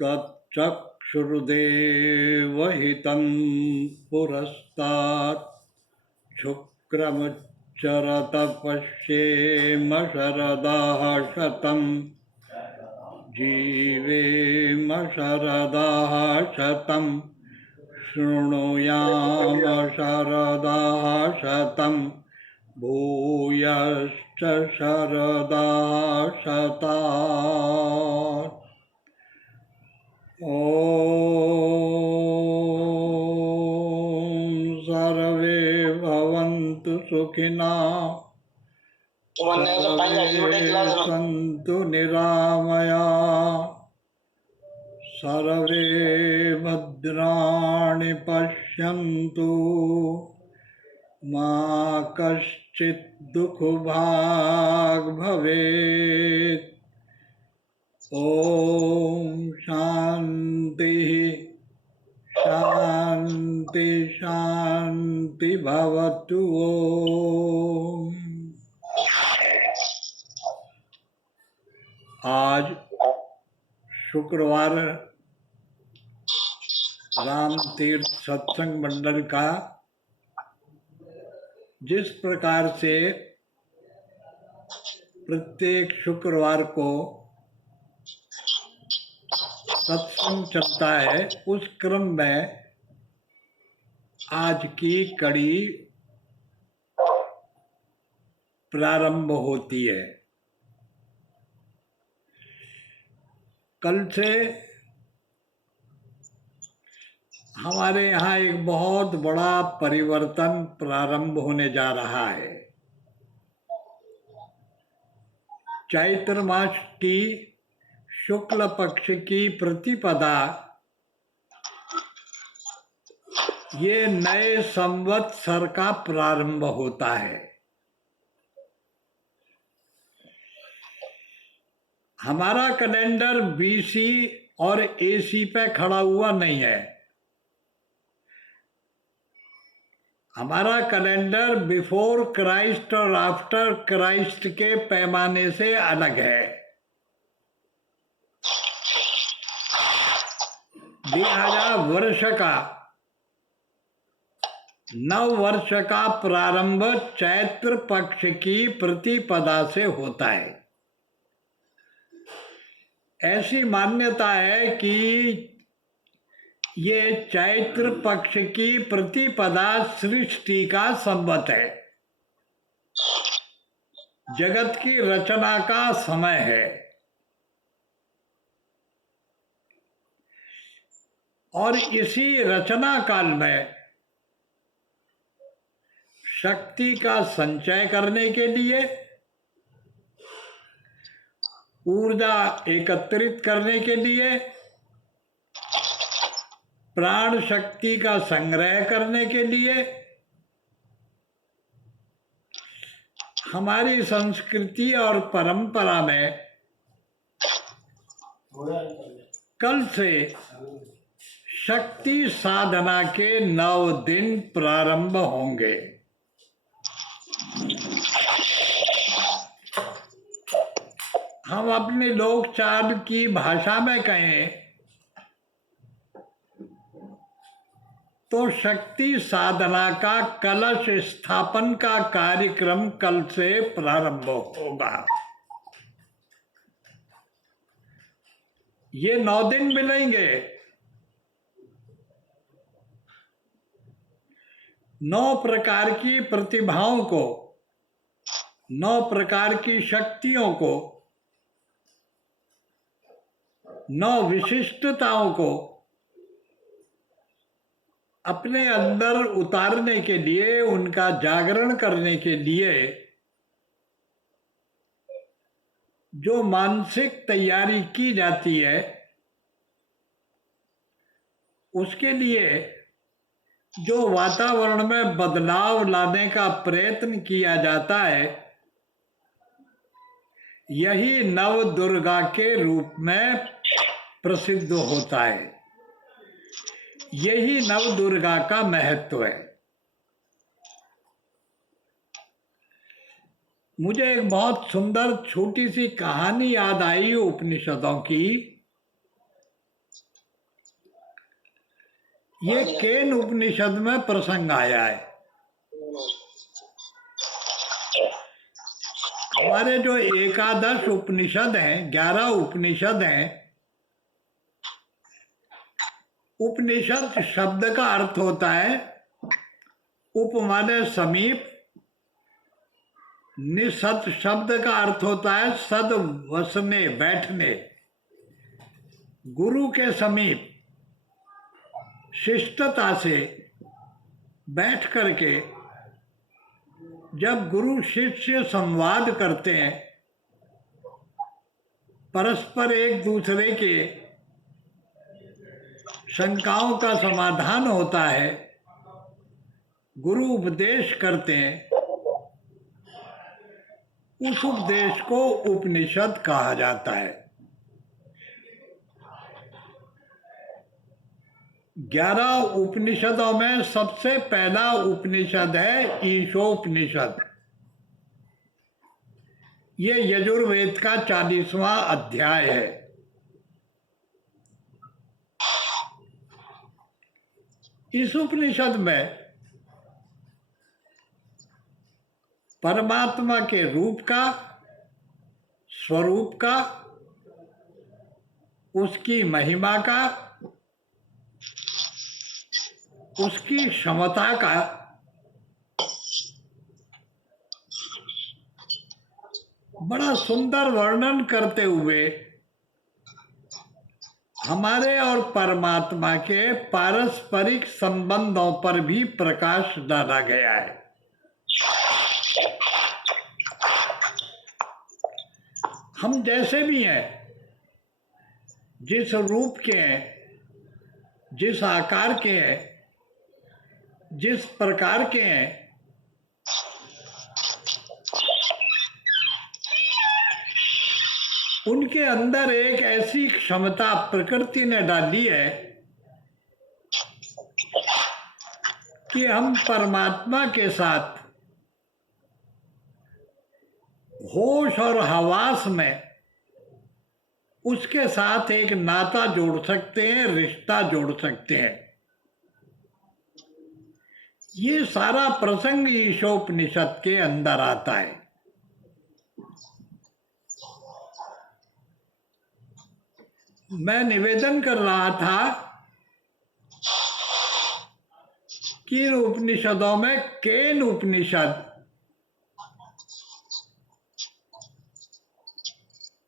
तच्चक्षुर्देवहितं पुरस्तात् शुक्रमुच्चरत पश्येम शरदः शतं जीवेम शरदः शतं शृणुयाम शरदः शतं भूयश्च शरदः शतात्। ॐ सर्वे भवन्तु सुखिनः सर्वे सन्तु निरामयाः सर्वे भद्राणि पश्यन्तु मा कश्चित् दुःखभाग् भवेत्। ॐ शान्ति शान्ति शान्ति भवतु। ॐ आज शुक्रवार राम तीर्थ सत्संग मंडल का जिस प्रकार से प्रत्येक शुक्रवार को सत्संग चलता है, उस क्रम में आज की कड़ी प्रारंभ होती है। कल से हमारे यहाँ एक बहुत बड़ा परिवर्तन प्रारंभ होने जा रहा है। चैत्र मास की शुक्ल पक्ष की प्रतिपदा ये नए संवत्सर का प्रारंभ होता है। हमारा कैलेंडर बीसी और एसी पे खड़ा हुआ नहीं है। हमारा कैलेंडर बिफोर क्राइस्ट और आफ्टर क्राइस्ट के पैमाने से अलग है। 2000 वर्ष का नव वर्ष का प्रारंभ चैत्र पक्ष की प्रतिपदा से होता है। ऐसी मान्यता है कि ये चैत्र पक्ष की प्रतिपदा सृष्टि का संवत है, जगत की रचना का समय है। और इसी रचना काल में शक्ति का संचय करने के लिए, ऊर्जा एकत्रित करने के लिए, प्राण शक्ति का संग्रह करने के लिए हमारी संस्कृति और परंपरा में कल से शक्ति साधना के 9 दिन प्रारंभ होंगे। हम अपनी लोकचार की भाषा में कहें तो शक्ति साधना का कलश स्थापन का कार्यक्रम कल से प्रारंभ होगा। ये 9 दिन मिलेंगे। 9 प्रकार की प्रतिभाओं को, 9 प्रकार की शक्तियों को, 9 विशिष्टताओं को अपने अंदर उतारने के लिए, उनका जागरण करने के लिए जो मानसिक तैयारी की जाती है, उसके लिए जो वातावरण में बदलाव लाने का प्रयत्न किया जाता है, यही नव दुर्गा के रूप में प्रसिद्ध होता है। यही नव दुर्गा का महत्व है। मुझे एक बहुत सुंदर छोटी सी कहानी याद आई उपनिषदों की। ये केन उपनिषद में प्रसंग आया है। हमारे जो एकादश उपनिषद हैं, 11 उपनिषद हैं, उपनिषद शब्द का अर्थ होता है उप माने समीप, निसत शब्द का अर्थ होता है सद वसने बैठने, गुरु के समीप शिष्टता से बैठ करके जब गुरु शिष्य संवाद करते हैं, परस्पर एक दूसरे के शंकाओं का समाधान होता है, गुरु उपदेश करते हैं, उस उपदेश को उपनिषद कहा जाता है। 11 उपनिषदों में सबसे पहला उपनिषद है ईशोपनिषद। ये यजुर्वेद का 40वां अध्याय है। इस उपनिषद में परमात्मा के रूप का, स्वरूप का, उसकी महिमा का, उसकी क्षमता का बड़ा सुंदर वर्णन करते हुए हमारे और परमात्मा के पारस्परिक संबंधों पर भी प्रकाश डाला गया है। हम जैसे भी हैं, जिस रूप के हैं, जिस आकार के हैं, जिस प्रकार के हैं, उनके अंदर एक ऐसी क्षमता प्रकृति ने डाली है कि हम परमात्मा के साथ होश और हवास में उसके साथ एक नाता जोड़ सकते हैं, रिश्ता जोड़ सकते हैं। ये सारा प्रसंग ईशोपनिषद के अंदर आता है। मैं निवेदन कर रहा था कि इन उपनिषदों में केन उपनिषद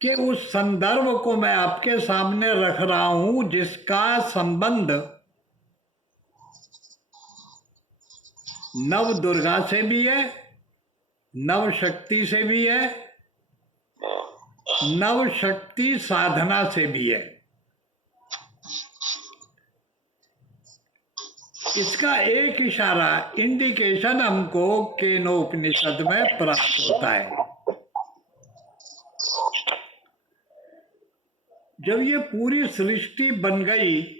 के उस संदर्भ को मैं आपके सामने रख रहा हूं, जिसका संबंध नव दुर्गा से भी है, नव शक्ति से भी है, नव शक्ति साधना से भी है। इसका एक इशारा, इंडिकेशन हमको केनोपनिषद में प्राप्त होता है। जब ये पूरी सृष्टि बन गई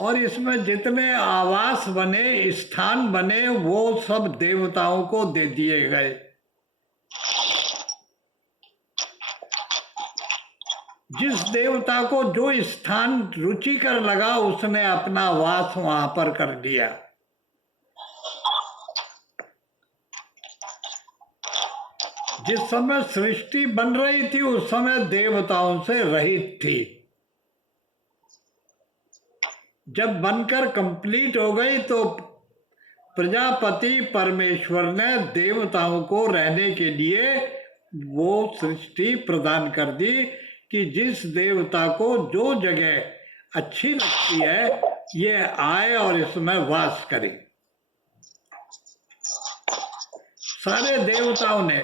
और इसमें जितने आवास बने, स्थान बने, वो सब देवताओं को दे दिए गए। जिस देवता को जो स्थान रुचिकर लगा, उसने अपना वास वहां पर कर दिया। जिस समय सृष्टि बन रही थी, उस समय देवताओं से रहित थी। जब बनकर कंप्लीट हो गई तो प्रजापति परमेश्वर ने देवताओं को रहने के लिए वो सृष्टि प्रदान कर दी कि जिस देवता को जो जगह अच्छी लगती है, ये आए और इसमें वास करे। सारे देवताओं ने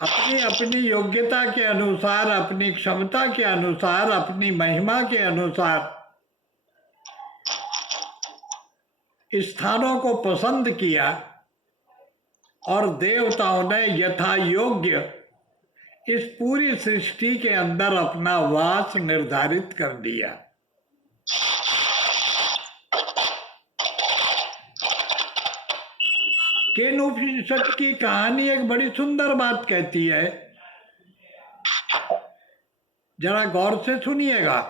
अपनी अपनी योग्यता के अनुसार, अपनी क्षमता के अनुसार, अपनी महिमा के अनुसार स्थानों को पसंद किया और देवताओं ने यथा योग्य इस पूरी सृष्टि के अंदर अपना वास निर्धारित कर दिया। केनोपनिषद की कहानी एक बड़ी सुंदर बात कहती है जरा गौर से सुनिएगा।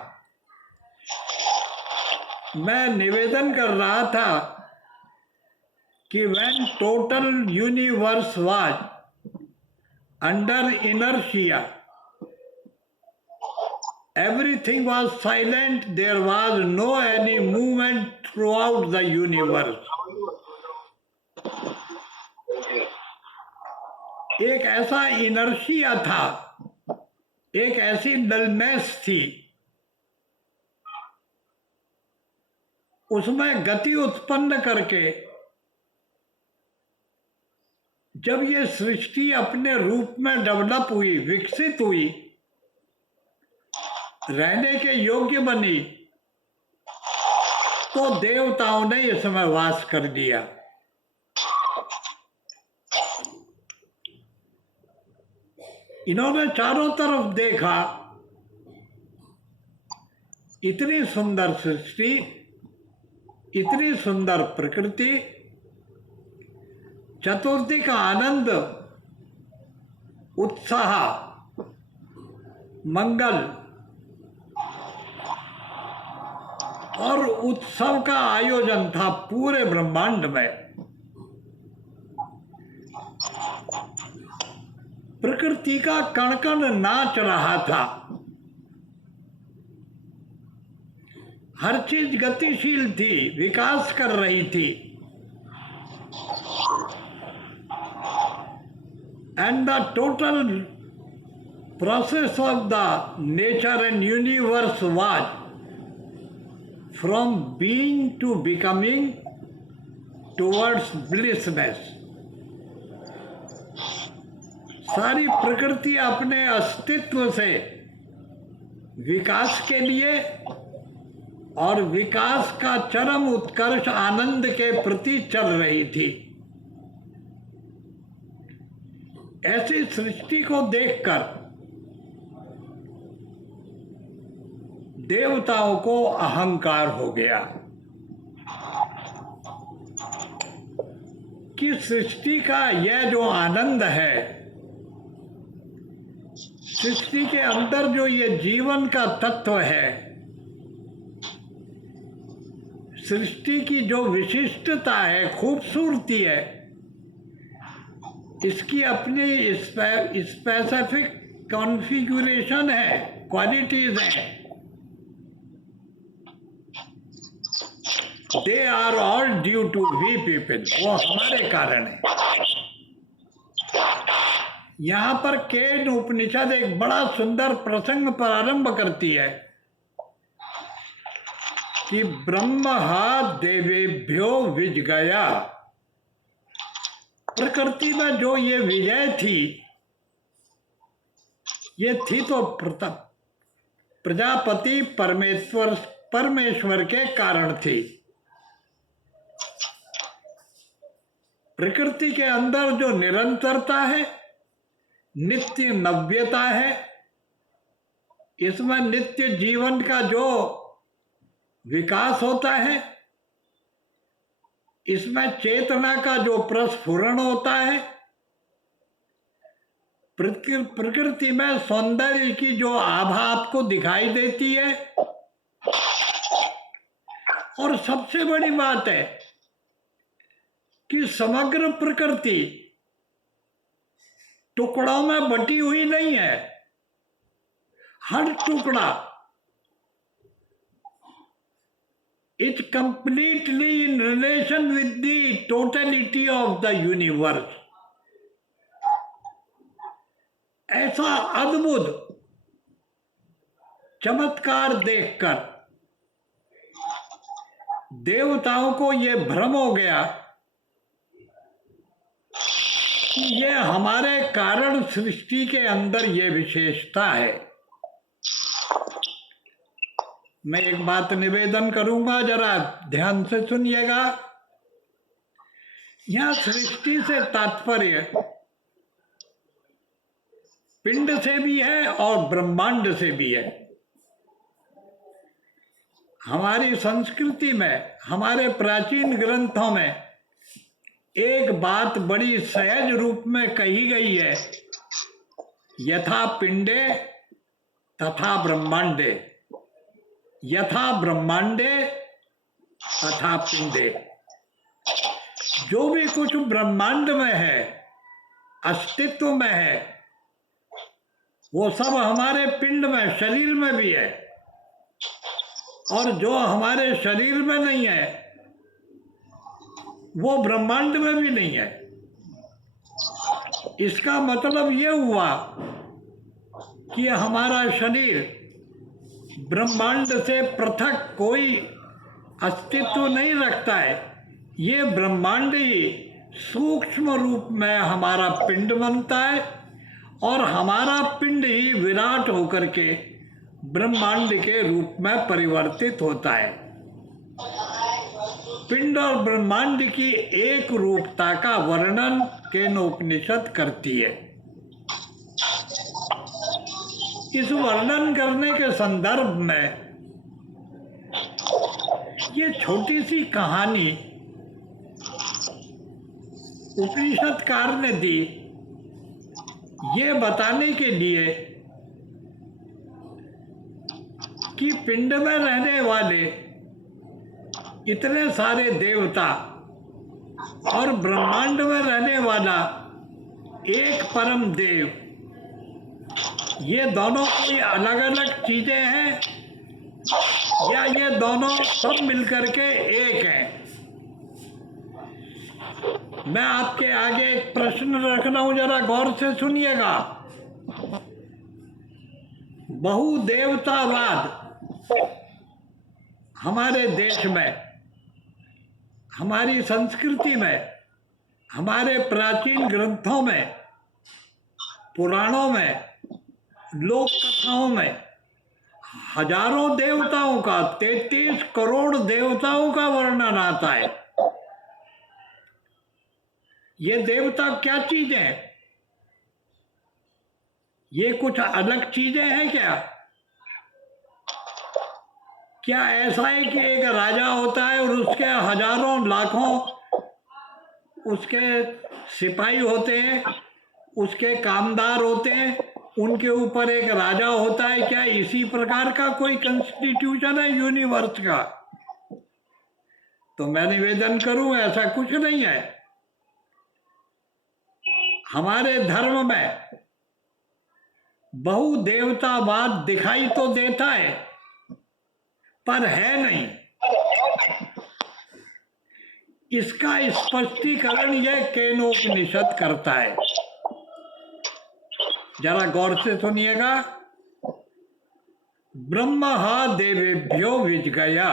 मैं निवेदन कर रहा था कि when total universe was under inertia, everything was silent, there was no any movement throughout the universe. एक ऐसा इनर्शिया था, एक ऐसी डलनेस थी, उसमें गति उत्पन्न करके जब ये सृष्टि अपने रूप में डेवलप हुई, विकसित हुई, रहने के योग्य बनी, तो देवताओं ने इसमें वास कर दिया। इन्होंने चारों तरफ देखा, इतनी सुंदर सृष्टि, इतनी सुंदर प्रकृति, चतुर्थी का आनंद, उत्साह, मंगल और उत्सव का आयोजन था पूरे ब्रह्मांड में। प्रकृति का कण कण नाच रहा था, हर चीज गतिशील थी, विकास कर रही थी। And the total process of the nature and universe was from being to becoming towards blissness. सारी प्रकृति अपने अस्तित्व से विकास के लिए और विकास का चरम उत्कर्ष आनंद के प्रति चल रही थी। ऐसी सृष्टि को देखकर देवताओं को अहंकार हो गया कि सृष्टि का यह जो आनंद है, सृष्टि के अंदर जो ये जीवन का तत्व है, सृष्टि की जो विशिष्टता है, खूबसूरती है, इसकी अपनी स्पेसिफिक कॉन्फ़िगरेशन है, क्वालिटीज हैं। They are all due to we people, वो हमारे कारण है। यहां पर केन उपनिषद एक बड़ा सुंदर प्रसंग प्रारंभ करती है कि ब्रह्म देवेभ्यो विजगया। प्रकृति में जो ये विजय थी, ये थी तो प्रजापति परमेश्वर के कारण थी। प्रकृति के अंदर जो निरंतरता है, नित्य नव्यता है, इसमें नित्य जीवन का जो विकास होता है, इसमें चेतना का जो प्रस्फुरण होता है, प्रकृति में सौंदर्य की जो आभा आपको दिखाई देती है, और सबसे बड़ी बात है कि समग्र प्रकृति टुकड़ों में बटी हुई नहीं है। हर टुकड़ा it's completely in relation with the totality of the universe. ऐसा अद्भुत चमत्कार देखकर देवताओं को यह भ्रम हो गया कि ये हमारे कारण सृष्टि के अंदर ये विशेषता है। मैं एक बात निवेदन करूंगा, जरा ध्यान से सुनिएगा। यहां सृष्टि से तात्पर्य पिंड से भी है और ब्रह्मांड से भी है। हमारी संस्कृति में, हमारे प्राचीन ग्रंथों में एक बात बड़ी सहज रूप में कही गई है, यथा पिंडे तथा ब्रह्मांडे, यथा ब्रह्मांडे तथा पिंडे। जो भी कुछ ब्रह्मांड में है, अस्तित्व में है, वो सब हमारे पिंड में, शरीर में भी है। और जो हमारे शरीर में नहीं है वो ब्रह्मांड में भी नहीं है। इसका मतलब ये हुआ कि हमारा शरीर ब्रह्मांड से पृथक कोई अस्तित्व नहीं रखता है। ये ब्रह्मांड ही सूक्ष्म रूप में हमारा पिंड बनता है और हमारा पिंड ही विराट होकर के ब्रह्मांड के रूप में परिवर्तित होता है। पिंड और ब्रह्मांड की एक रूपता का वर्णन केनोपनिषद करती है। इस वर्णन करने के संदर्भ में ये छोटी सी कहानी उपनिषदकार ने दी, ये बताने के लिए कि पिंड में रहने वाले इतने सारे देवता और ब्रह्मांड में रहने वाला एक परम देव, ये दोनों कोई अलग अलग चीजें हैं या ये दोनों सब मिलकर के एक हैं। मैं आपके आगे एक प्रश्न रख रहा हूं, जरा गौर से सुनिएगा। बहुदेवतावाद हमारे देश में, हमारी संस्कृति में, हमारे प्राचीन ग्रंथों में, पुराणों में, लोक कथाओं में हजारों देवताओं का, 33 करोड़ देवताओं का वर्णन आता है। ये देवता क्या चीजें हैं? ये कुछ अलग चीजें हैं क्या? क्या ऐसा है कि एक राजा होता है और उसके हजारों लाखों उसके सिपाही होते हैं, उसके कामदार होते हैं, उनके ऊपर एक राजा होता है? क्या इसी प्रकार का कोई कॉन्स्टिट्यूशन है यूनिवर्स का? तो मैं निवेदन करूं, ऐसा कुछ नहीं है। हमारे धर्म में बहुदेवतावाद दिखाई तो देता है पर है नहीं। इसका स्पष्टीकरण यह केनोपनिषद करता है। जरा गौर से सुनिएगा। ब्रह्मा देवेभ्यो विजगया,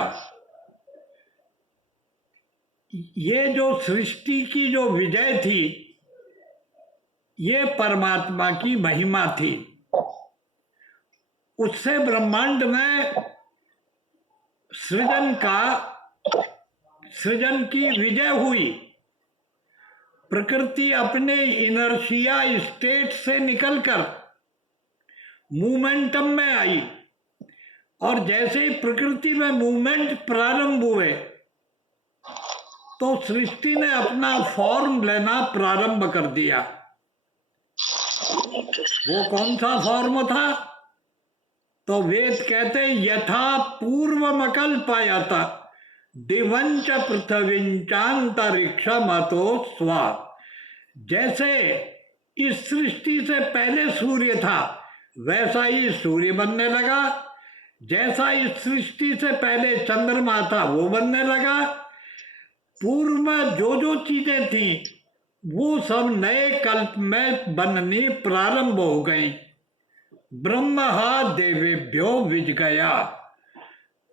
ये जो सृष्टि की जो विजय थी, ये परमात्मा की महिमा थी। उससे ब्रह्मांड में सृजन की विजय हुई। प्रकृति अपने इनर्शिया स्टेट से निकलकर मूवमेंटम में आई और जैसे ही प्रकृति में मूवमेंट प्रारंभ हुए तो सृष्टि ने अपना फॉर्म लेना प्रारंभ कर दिया। वो कौन सा फॉर्म था? तो वेद कहते यथा पूर्वमकल्पयत दिवंच पृथ्वींचांतरिक्षमतो स्वा। जैसे इस सृष्टि से पहले सूर्य था वैसा ही सूर्य बनने लगा, जैसा इस सृष्टि से पहले चंद्रमा था वो बनने लगा। पूर्व में जो जो चीजें थी वो सब नए कल्प में बननी प्रारंभ हो गई। ब्रह्मा देवेभ्यो विजगया,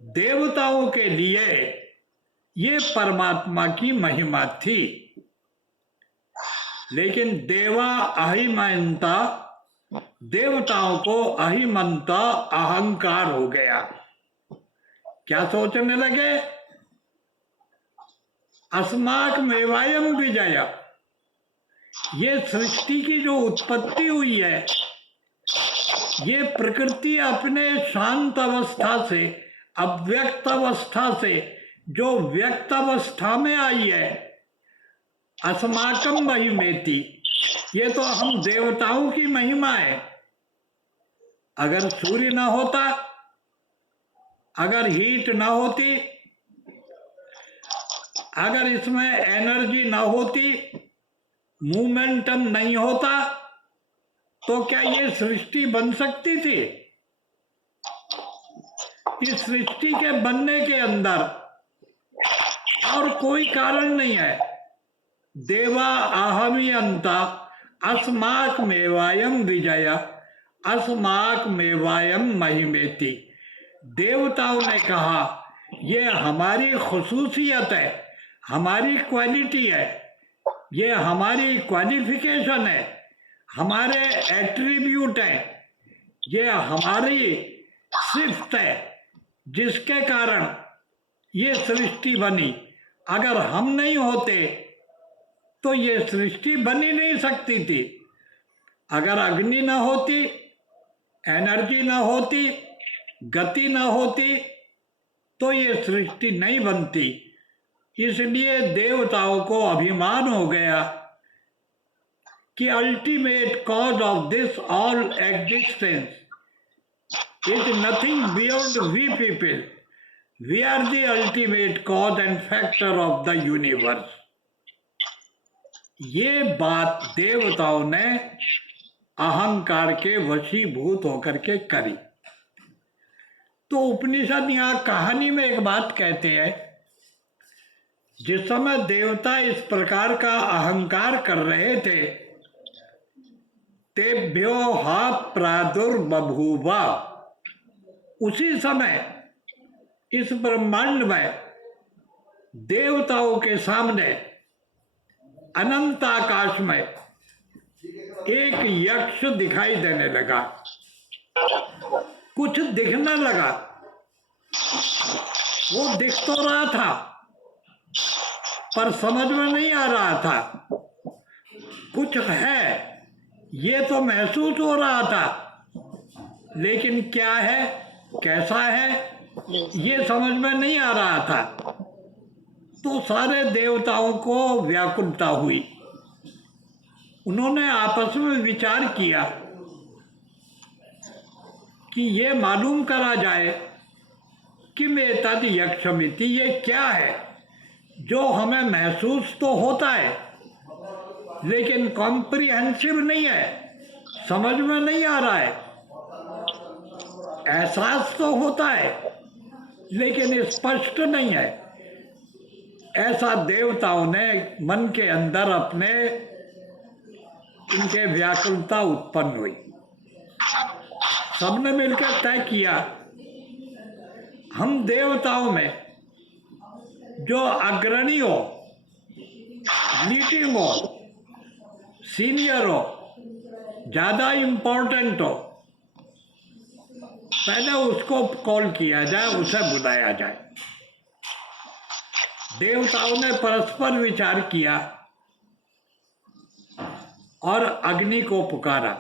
देवताओं के लिए ये परमात्मा की महिमा थी। लेकिन देवा अहिमंता, देवताओं को अहिमंता अहंकार हो गया। क्या सोचने लगे? अस्माक मेवायम विजया, ये सृष्टि की जो उत्पत्ति हुई है, ये प्रकृति अपने शांत अवस्था से अव्यक्त अवस्था से जो व्यक्त अवस्था में आई है, अस्माकम महिमेति, ये तो हम देवताओं की महिमा है। अगर सूर्य ना होता, अगर हीट ना होती, अगर इसमें एनर्जी ना होती, मोमेंटम नहीं होता, तो क्या ये सृष्टि बन सकती थी? इस सृष्टि के बनने के अंदर और कोई कारण नहीं है। देवा आहमियंता अस्माक मेवायम विजय अस्माक मेवायम महिमेति। देवताओं ने कहा ये हमारी खुसूसियत है, हमारी क्वालिटी है, ये हमारी क्वालिफिकेशन है, हमारे एट्रीब्यूट है, ये हमारी सिफ्त है, जिसके कारण ये सृष्टि बनी। अगर हम नहीं होते तो ये सृष्टि बन ही नहीं सकती थी। अगर अग्नि ना होती, एनर्जी ना होती, गति ना होती, तो ये सृष्टि नहीं बनती। इसलिए देवताओं को अभिमान हो गया कि ultimate cause of this all existence is nothing beyond we people. We are the ultimate cause and factor of the universe. ये बात देवताओं ने अहंकार के वशीभूत होकर के करी। तो उपनिषद यहाँ कहानी में एक बात कहते हैं, जिस समय देवता इस प्रकार का अहंकार कर रहे थे, तेभ्यो हा प्रादुर्बभूवा, उसी समय इस ब्रह्मांड में देवताओं के सामने अनंत आकाश में एक यक्ष दिखाई देने लगा। कुछ दिखने लगा, वो दिख तो रहा था पर समझ में नहीं आ रहा था। कुछ है ये तो महसूस हो रहा था, लेकिन क्या है, कैसा है, ये समझ में नहीं आ रहा था। तो सारे देवताओं को व्याकुलता हुई। उन्होंने आपस में विचार किया कि ये मालूम करा जाए कि मेतद यक्षमिति, ये क्या है जो हमें महसूस तो होता है लेकिन कॉम्प्रिहेंसिव नहीं है, समझ में नहीं आ रहा है। एहसास तो होता है लेकिन स्पष्ट नहीं है। ऐसा देवताओं ने मन के अंदर अपने इनके व्याकुलता उत्पन्न हुई। सबने मिलकर तय किया, हम देवताओं में जो अग्रणी हो, लीडिंग हो, सीनियर हो, ज़्यादा इम्पोर्टेंट हो, पहले उसको कॉल किया जाए, उसे बुलाया जाए। देवताओं ने परस्पर विचार किया और अग्नि को पुकारा।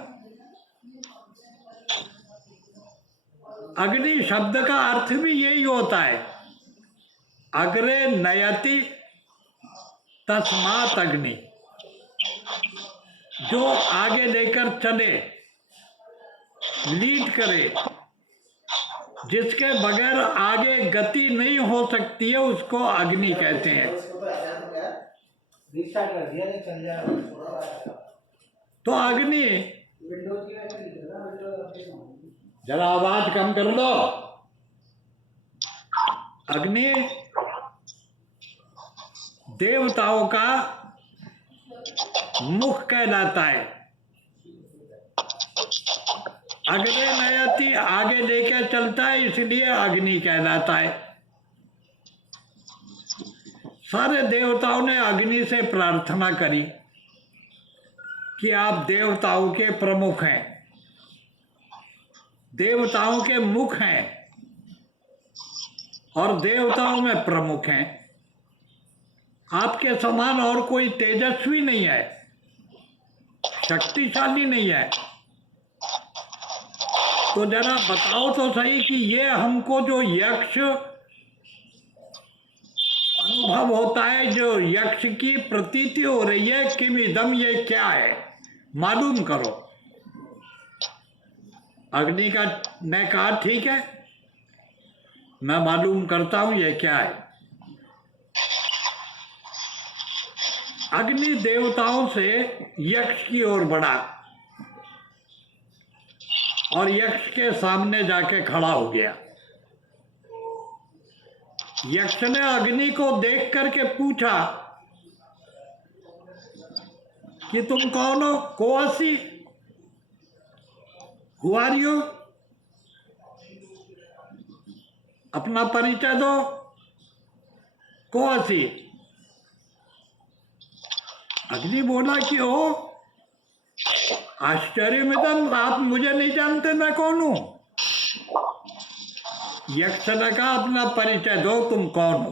अग्नि शब्द का अर्थ भी यही होता है, अग्रे नयति तस्मात् अग्नि, जो आगे लेकर चले, लीड करे, जिसके बगैर आगे गति नहीं हो सकती है, उसको अग्नि कहते हैं। तो अग्नि, जरा आवाज कम कर लो। अग्नि देवताओं का मुख कहलाता है। अग्रे नयति, आगे लेकर चलता है, इसलिए अग्नि कहलाता है। सारे देवताओं ने अग्नि से प्रार्थना करी कि आप देवताओं के प्रमुख हैं, देवताओं के मुख हैं और देवताओं में प्रमुख हैं। आपके समान और कोई तेजस्वी नहीं है, शक्तिशाली नहीं है। तो जरा बताओ तो सही कि ये हमको जो यक्ष अनुभव होता है, जो यक्ष की प्रतीति हो रही है, किम इदम, ये क्या है, मालूम करो। अग्नि का ने कहा ठीक है, मैं मालूम करता हूं ये क्या है। अग्नि देवताओं से यक्ष की ओर बढ़ा और यक्ष के सामने जाके खड़ा हो गया। यक्ष ने अग्नि को देख करके पूछा कि तुम कौन हो? कोआसी, हु आर यू? अपना परिचय दो। कोआसी। अग्नि बोला कि हो आश्चर्य में तुम, आप मुझे नहीं जानते मैं कौन हूं? यक्ष ने कहा अपना परिचय दो, तुम कौन हो?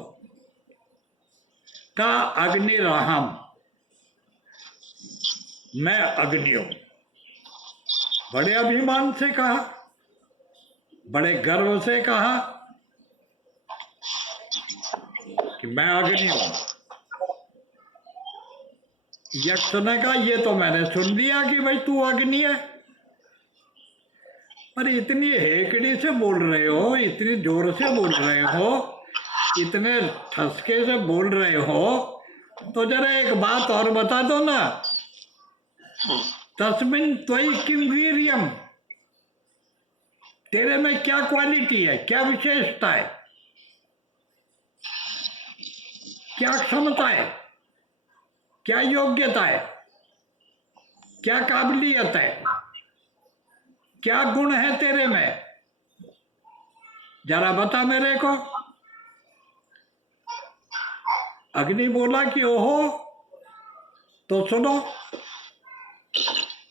कहा अग्नि राहम, मैं अग्नि हूं। बड़े अभिमान से कहा, बड़े गर्व से कहा कि मैं अग्नि हूं। यक्ष ने कहा ये तो मैंने सुन लिया कि भाई तू अग्नि है, पर इतनी हेकड़ी से बोल रहे हो, इतनी जोर से बोल रहे हो, इतने ठसके से बोल रहे हो, तो जरा एक बात और बता दो ना। तस्मिन त्वयि किम वीर्यम, तेरे में क्या क्वालिटी है, क्या विशेषता है, क्या क्षमता है, क्या योग्यता है, क्या काबिलियत है, क्या गुण है तेरे में, जरा बता मेरे को। अग्नि बोला कि ओहो, तो सुनो,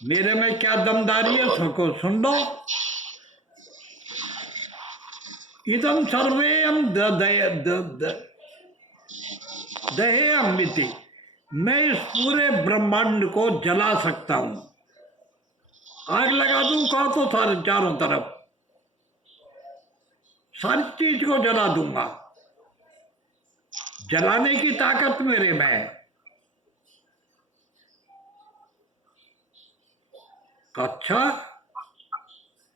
मेरे में क्या दमदारी है सबको सुन लो। इदम सर्वेयम दहेयम इति, मैं इस पूरे ब्रह्मांड को जला सकता हूं। आग लगा दूं कहा तो सारे चारों तरफ सारी चीज को जला दूंगा। जलाने की ताकत मेरे में है। अच्छा,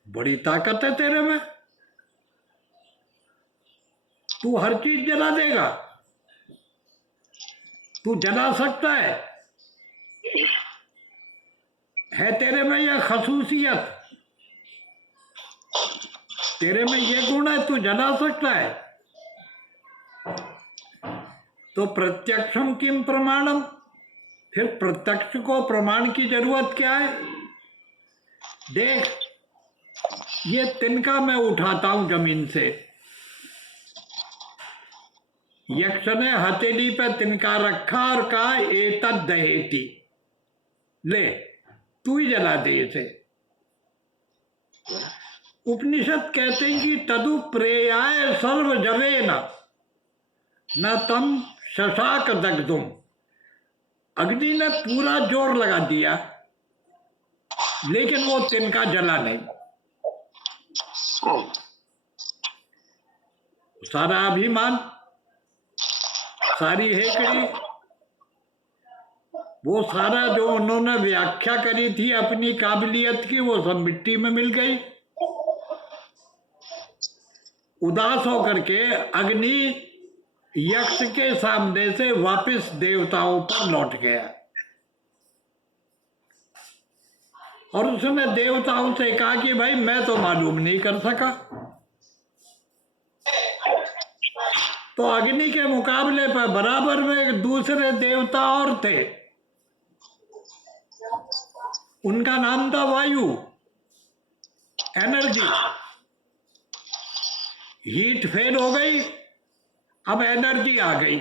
बड़ी ताकत है तेरे में, तू हर चीज जला देगा, तू जला सकता है तेरे में यह खसूसियत, तेरे में यह गुण है, तू जला सकता है। तो प्रत्यक्षम किम प्रमाणम, फिर प्रत्यक्ष को प्रमाण की जरूरत क्या है? देख, ये तिनका मैं उठाता हूं जमीन से। यक्ष ने हथेली पे तिनका रखा और कहा एतद दहेति, ले तू ही जला दे इसे। उपनिषद कहते हैं कि तदु प्रेयाय सर्व जवे न तम शशाक दग्धुम। अग्नि ने पूरा जोर लगा दिया लेकिन वो तिनका जला नहीं। सारा अभिमान, सारी हेकड़ी, वो सारा जो उन्होंने व्याख्या करी थी अपनी काबिलियत की, वो सब मिट्टी में मिल गई। उदास होकर के अग्नि यक्ष के सामने से वापस देवताओं पर लौट गया और उसने देवताओं से कहा कि भाई मैं तो मालूम नहीं कर सका। तो अग्नि के मुकाबले पर बराबर में दूसरे देवता और थे, उनका नाम था वायु, एनर्जी। हीट फेल हो गई, अब एनर्जी आ गई।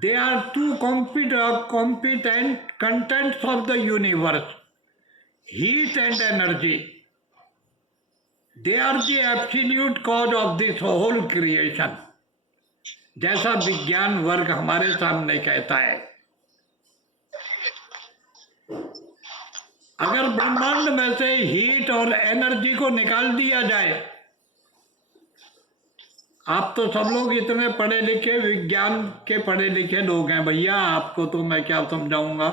They are two competent contents of the universe, heat and energy. They are the absolute cause of this whole creation, जैसा विज्ञान वर्ग हमारे सामने कहता है। अगर ब्रह्मांड में से हीट और एनर्जी को निकाल दिया जाए, आप तो सब लोग इतने पढ़े लिखे, विज्ञान के पढ़े लिखे लोग हैं भैया, आपको तो मैं क्या समझाऊंगा।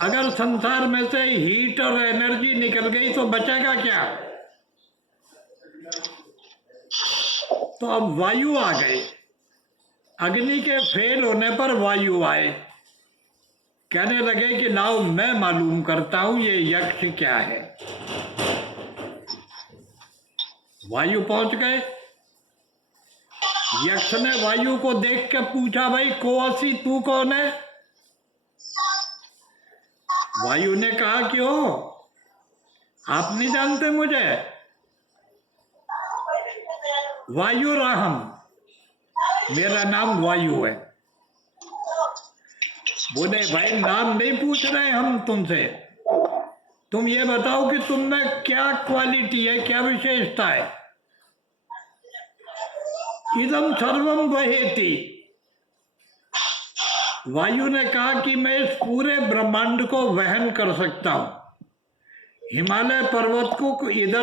अगर संसार में से हीट और एनर्जी निकल गई तो बचेगा क्या? तो अब वायु आ गई। अग्नि के फेल होने पर वायु आए, कहने लगे कि लाओ मैं मालूम करता हूं ये यक्ष क्या है। वायु पहुंच गए। यक्ष ने वायु को देख के पूछा, भाई कोसी तू कौन है? वायु ने कहा, क्यों आप नहीं जानते मुझे? वायु राहम, मेरा नाम वायु है। बोले भाई नाम नहीं पूछ रहे हम तुमसे, तुम ये बताओ कि तुम में क्या क्वालिटी है, क्या विशेषता है? इदम सर्वम वहेति। वायु ने कहा कि मैं इस पूरे ब्रह्मांड को वहन कर सकता हूं। हिमालय पर्वत को इधर